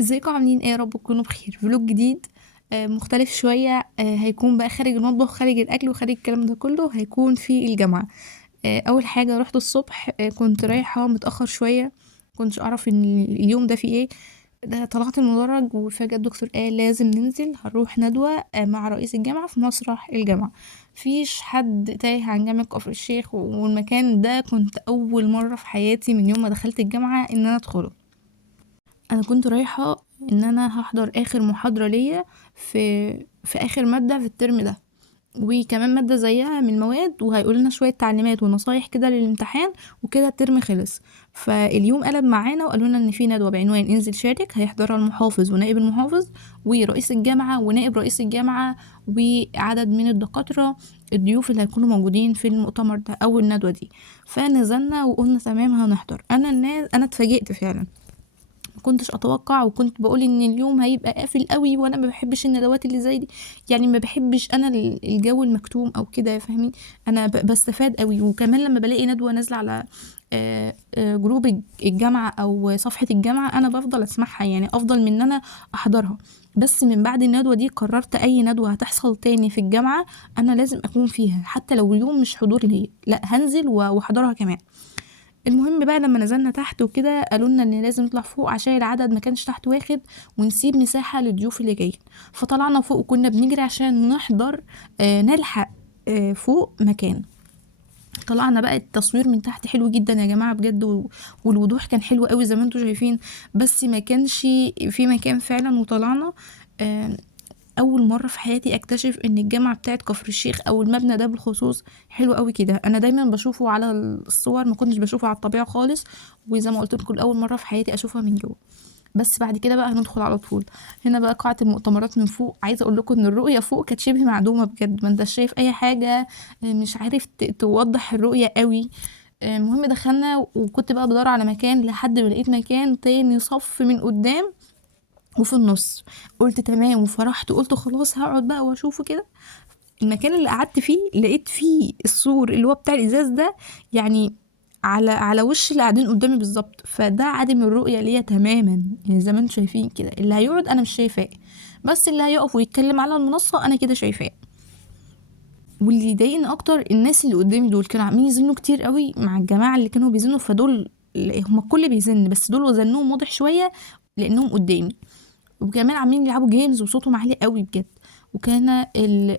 ازيكم عاملين ايه؟ يا رب تكونوا بخير. فلوج جديد مختلف شوية. هيكون بقى خارج المطبخ، خارج الأكل، وخارج الكلام ده كله. هيكون في الجامعة. أول حاجة رحت الصبح، كنت رايحة متأخر شوية، كنتش أعرف إن اليوم ده فيه ايه. طلعت المدرج وفجأة الدكتور قال لازم ننزل، هنروح ندوة مع رئيس الجامعة في مسرح الجامعة. مفيش حد تايه عن جامعة كفر الشيخ، والمكان ده كنت أول مرة في حياتي من يوم ما دخلت الجامعة إن أنا أدخله. انا كنت رايحة ان انا هحضر اخر محاضرة ليا في اخر مادة في الترم ده، وكمان مادة زيها من المواد، وهيقول لنا شوية تعليمات ونصايح كده للامتحان، وكده الترم خلص. فاليوم قلب معانا وقالوا لنا ان في ندوة بعنوان انزل شارك، هيحضرها المحافظ ونائب المحافظ ورئيس الجامعة ونائب رئيس الجامعة وعدد من الدكاترة، الضيوف اللي هيكونوا موجودين في المؤتمر ده او الندوة دي. فنزلنا وقلنا تمام هنحضر. انا اتفاجئت فعلا، مكنتش اتوقع، وكنت بقول ان اليوم هيبقى قافل قوي، وانا ما بحبش الندوات اللي زي دي. يعني ما بحبش انا الجو المكتوم او كده، فاهمين؟ انا بستفاد قوي، وكمان لما بلاقي ندوة نازلة على جروب الجامعة او صفحة الجامعة، انا بفضل اسمعها، يعني افضل من ان انا احضرها. بس من بعد الندوة دي قررت اي ندوة هتحصل تاني في الجامعة انا لازم اكون فيها، حتى لو اليوم مش حضور لي، لا هنزل واحضرها كمان. المهم بقى لما نزلنا تحت وكده قالوا لنا ان لازم نطلع فوق عشان العدد ما كانش تحت واخد، ونسيب مساحه للضيوف اللي جايين. فطلعنا فوق وكنا بنجري عشان نحضر، نلحق فوق مكان. طلعنا بقى التصوير من تحت حلو جدا يا جماعه بجد، والوضوح كان حلو قوي زي ما انتم شايفين، بس ما كانش في مكان فعلا. وطلعنا آه، اول مره في حياتي اكتشف ان الجامعه بتاعت كفر الشيخ او المبنى ده بالخصوص حلو قوي كده. انا دايما بشوفه على الصور، ما كنتش بشوفه على الطبيعه خالص، وزي ما قلت لكم اول مره في حياتي اشوفها من جوه. بس بعد كده بقى هندخل على طول. هنا بقى قاعه المؤتمرات من فوق، عايزه اقول لكم ان الرؤيه فوق كانت شبه معدومه بجد، ما انت شايف اي حاجه، مش عارف توضح الرؤيه قوي. المهم دخلنا وكنت بقى بدور على مكان لحد ما لقيت مكان تاني صف من قدام وفي النص. قلت تمام وفرحت، قلت خلاص هقعد بقى واشوفه كده. المكان اللي قعدت فيه لقيت فيه السور اللي هو بتاع الازاز ده، يعني على وش اللي قاعدين قدامي بالظبط، فده عادم الرؤيه ليا تماما. يعني زي ما انتم شايفين كده، اللي هيقعد انا مش شايفاه، بس اللي هيقف ويتكلم على المنصه انا كده شايفاه. واللي يضايقني اكتر الناس اللي قدامي دول كانوا عاملين يزنوا كتير قوي مع الجماعه اللي كانوا بيزنوا، فدول هم الكل بيزن، بس دول وزنهم واضح شويه لانهم قدامي. وكمان عاملين يلعبوا جيمز وصوتهم عالي قوي بجد. وكان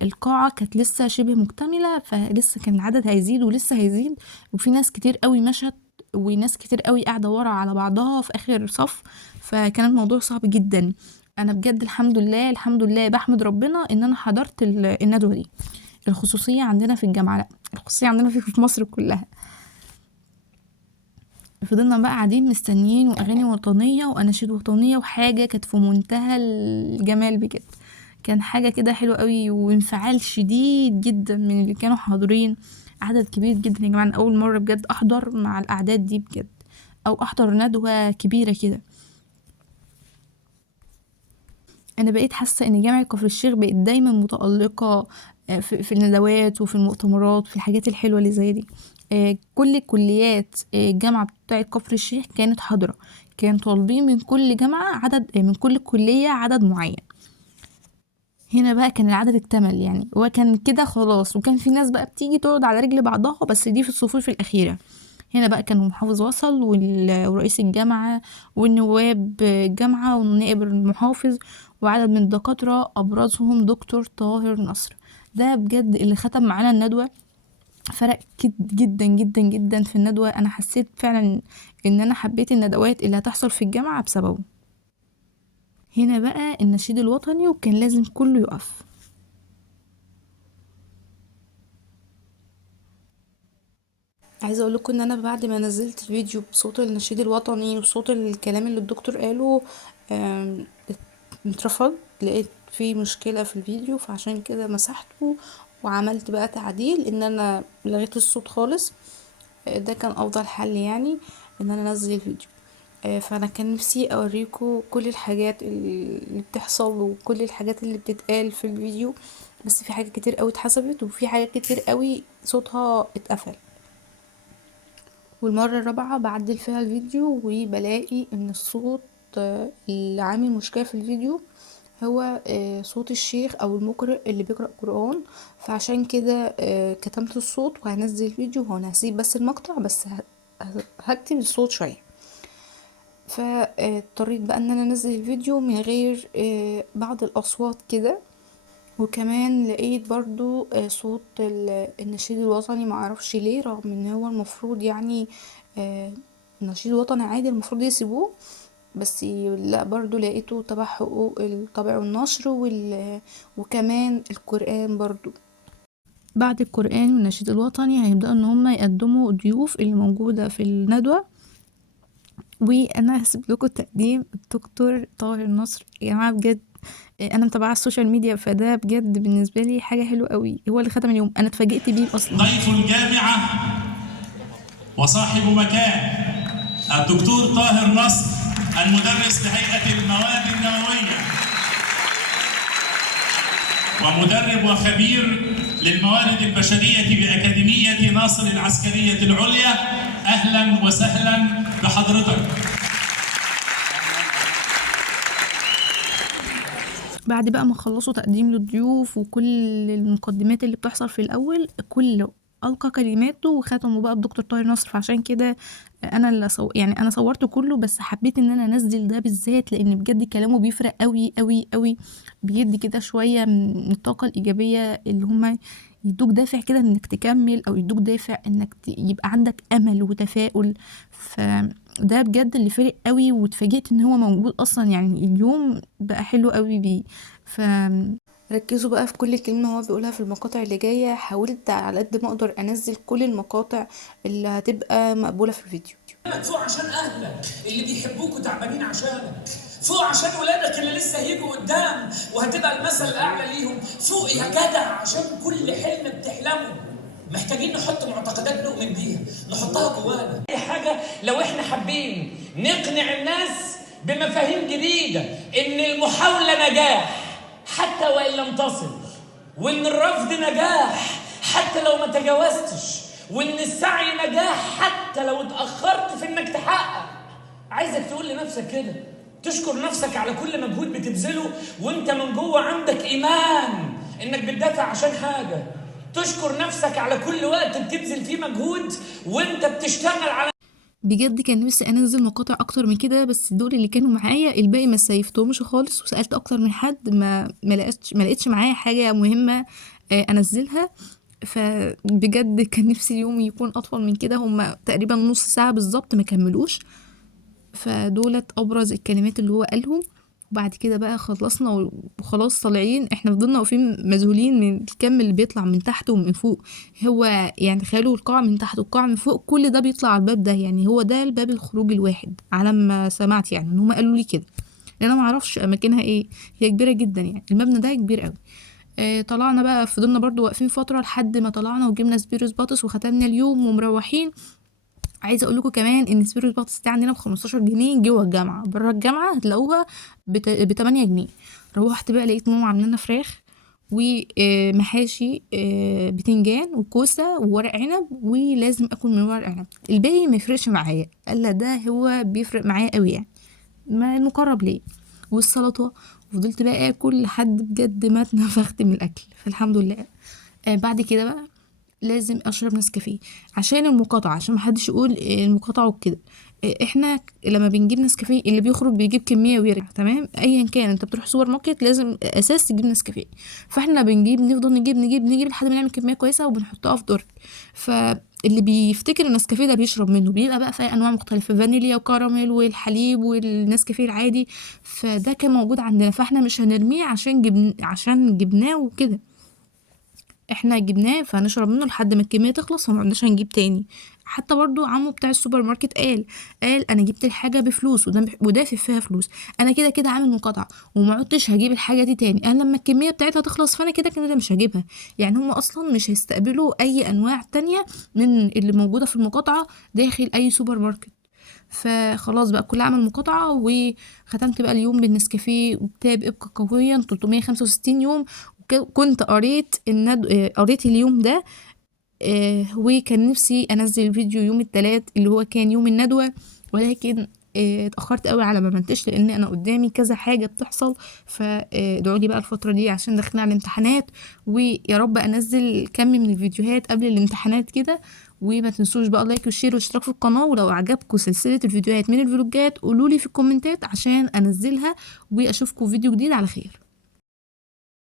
القاعة كانت لسه شبه مكتملة، فلسه كان العدد هيزيد ولسه هيزيد، وفي ناس كتير قوي مشت، وناس كتير قوي قاعدة ورا على بعضها في آخر صف. فكان الموضوع صعب جدا. أنا بجد الحمد لله الحمد لله بحمد ربنا إن أنا حضرت الندوة دي. الخصوصية عندنا في الجامعة، لأ الخصوصية عندنا في مصر كلها. فضلنا بقى قاعدين مستنيين، واغاني وطنيه واناشيد وطنيه، وحاجه كانت في منتهى الجمال بجد. كان حاجه كده حلوه قوي، وانفعال شديد جدا من اللي كانوا حاضرين. عدد كبير جدا يا جماعه، أنا اول مره بجد احضر مع الاعداد دي بجد، او احضر ندوه كبيره كده. انا بقيت حاسه ان جامعه كفر الشيخ بقت دايما متالقه في الندوات وفي المؤتمرات وفي الحاجات الحلوه اللي زي دي. كل كليات الجامعه بتاعه كفر الشيخ كانت حاضره، كان طالبين من كل جامعه عدد، من كل كليه عدد معين. هنا بقى كان العدد اكتمل يعني، وكان كده خلاص، وكان في ناس بقى بتيجي تقعد على رجل بعضها، بس دي في الصفوف الأخيرة. هنا بقى كان المحافظ وصل ورئيس الجامعة والنواب الجامعة والنائب المحافظ وعدد من الدكاترة، أبرزهم دكتور طاهر نصر. ده بجد اللي ختم معانا الندوة. فرق جدا جدا جدا في الندوة. أنا حسيت فعلا إن أنا حبيت الندوات اللي هتحصل في الجامعة بسببه. هنا بقى النشيد الوطني، وكان لازم كله يقف. عايزه اقول لكم ان انا بعد ما نزلت الفيديو بصوت النشيد الوطني وصوت الكلام اللي الدكتور قاله، آم، اترفض. لقيت فيه مشكله في الفيديو، فعشان كده مسحته وعملت بقى تعديل ان انا لغيت الصوت خالص. ده كان افضل حل يعني، ان انا انزل الفيديو. فانا كان نفسي اوريكم كل الحاجات اللي بتحصل وكل الحاجات اللي بتتقال في الفيديو، بس في حاجات كتير قوي اتحسبت، وفي حاجات كتير قوي صوتها اتقفل. والمرة الرابعة بعدل فيها الفيديو وبلاقي ان الصوت اللي عامل مشكلة في الفيديو هو صوت الشيخ او المقرئ اللي بيقرأ قرآن. فعشان كده كتمت الصوت وهنزل الفيديو. هو انا هسيب بس المقطع بس هكتم الصوت شوية. فاضطريت بقى ان انا انزل الفيديو من غير بعض الاصوات كده. وكمان لقيت برضو صوت النشيد الوطني، معرفش ليه، رغم ان هو المفروض يعني النشيد الوطني عادي المفروض يسيبوه، بس لا برضو لقيته تبع حقوق الطبع والنشر وكمان القرآن برضو. بعد القرآن والنشيد الوطني هيبدأوا ان هم يقدموا الضيوف اللي موجودة في الندوة. وانا هسيب لكم تقديم الدكتور طاهر نصر. يا جماعه بجد انا متابعه السوشيال ميديا، فده بجد بالنسبه لي حاجه حلوه قوي. هو اللي ختم اليوم، انا اتفاجئت بيه اصلا. ضيف الجامعه وصاحب مكان الدكتور طاهر نصر، المدرس بهيئه المواد النوويه ومدرب وخبير للموارد البشريه باكاديميه ناصر العسكريه العليا. اهلا وسهلا بحضرتك. بعد بقى ما خلصوا تقديم للضيوف وكل المقدمات اللي بتحصل في الاول، كله ألقى كلماته وختموا بقى الدكتور طاهر نصر. فعشان كده انا اللي يعني انا صورته كله، بس حبيت ان انا انزل ده بالذات لان بجد كلامه بيفرق قوي قوي قوي. بيدي كده شويه من الطاقه الايجابيه اللي هما يدوك دافع كده انك تكمل، او يدوك دافع انك يبقى عندك امل وتفاؤل. فده بجد اللي فرق قوي، واتفاجئت ان هو موجود اصلا. يعني اليوم بقى حلو قوي بيه. ركزوا بقى في كل كلمة هو بيقولها في المقاطع اللي جاية. حاولت على قد ما اقدر انزل كل المقاطع اللي هتبقى مقبولة في الفيديو. فوق عشان اهلك اللي بيحبوك وتعبانين عشانك، فوق عشان ولادك اللي لسه هيجوا قدام وهتبقى المثل الاعلى ليهم، فوق يا جدع عشان كل حلم بتحلمه. محتاجين نحط معتقدات نؤمن بيها، نحطها جوانا. اي حاجه لو احنا حابين نقنع الناس بمفاهيم جديده ان المحاوله نجاح حتى وان لم تصل، وان الرفض نجاح حتى لو ما تجاوزتش، وان السعي نجاح حتى لو اتاخرت في انك تحقق. عايزك تقول لنفسك كده، تشكر نفسك على كل مجهود بتبذله وانت من جوه عندك ايمان انك بتدافع عشان حاجه. تشكر نفسك على كل وقت بتبذل فيه مجهود وانت بتشتغل على. بجد كان نفسي انزل مقاطع اكتر من كده، بس دول اللي كانوا معايا. الباقي ما سيفتهمش خالص، وسالت اكتر من حد ما لقيتش معايا حاجه مهمه انزلها. فبجد كان نفسي اليوم يكون اطول من كده. هما تقريبا نص ساعه بالظبط ما كملوش. فدولت ابرز الكلمات اللي هو قالهم. وبعد كده بقى خلصنا وخلاص طالعين. احنا فضلنا واقفين مذهولين من الكم اللي بيطلع من تحت ومن فوق. هو يعني تخيلوا القاع من تحت والقاع من فوق، كل ده بيطلع على الباب ده. يعني هو ده الباب الخروج الواحد على ما سمعت، يعني ان هم قالوا لي كده. انا ما اعرفش اماكنها ايه، هي كبيره جدا يعني، المبنى ده كبير قوي. طلعنا بقى، فضلنا برضو واقفين فتره لحد ما طلعنا وجبنا سبيروس باتس وختمنا اليوم ومروحين. عايزه اقول لكم كمان ان سبيروس باتس دي عندنا ب15 جنيه جوه الجامعه. بره الجامعه هتلاقوها ب8 جنيه. روحت بقى لقيت ماما عامله لنا فراخ ومحاشي بتنجان وكوسه وورق عنب، ولازم اكل من ورق عنب. الباقي ما يفرقش معايا، الا ده هو بيفرق معايا قوي يعني، ما المقرب ليه. والسلطه. وفضلت بقى اكل لحد بجد ما اتنفخت من الاكل، فالحمد لله. بعد كده بقى لازم اشرب نسكافيه عشان المقاطعه، عشان محدش يقول المقاطعه وكده. احنا لما بنجيب نسكافيه اللي بيخرج بيجيب كميه ويرجع، تمام. ايا كان انت بتروح سوبر ماركت لازم اساس تجيب نسكافيه. فاحنا نفضل نجيب لحد ما نعمل كميه كويسه وبنحطها في درج. فاللي بيفتكر النسكافيه ده بيشرب منه بيبقى بقى فيه انواع مختلفه، فانيليا وكراميل والحليب والنسكافيه العادي. فده كان موجود عندنا، فاحنا مش هنرميه عشان جبناه وكده. احنا جبناه فهنشرب منه لحد ما الكميه تخلص ومعناش هنجيب تاني. حتى برضو عمو بتاع السوبر ماركت قال انا جبت الحاجه بفلوس ودافع فيها فلوس، انا كده كده عامل مقاطعه وما عدتش هجيب الحاجه دي تاني. انا لما الكميه بتاعتها تخلص فانا كده كده مش هجيبها. يعني هم اصلا مش هيستقبلوا اي انواع تانية من اللي موجوده في المقاطعه داخل اي سوبر ماركت. فخلاص بقى كل عمل مقاطعة. وختمت بقى اليوم بالنسكافيه وكتاب ابقى قويا 365 يوم. كنت قريت اليوم ده. وكان نفسي انزل فيديو يوم الثلاث اللي هو كان يوم الندوة، ولكن اتأخرت قوي على ما منتجت لان انا قدامي كذا حاجة بتحصل. فادعوا لي بقى الفترة دي عشان داخلين على الامتحانات، ويا رب انزل كم من الفيديوهات قبل الامتحانات كده. وما تنسوش بقى لايك وشير واشتراك في القناة، ولو عجبكم سلسلة الفيديوهات من الفلوجات قولولي في الكومنتات عشان انزلها، واشوفكم فيديو جديد على خير.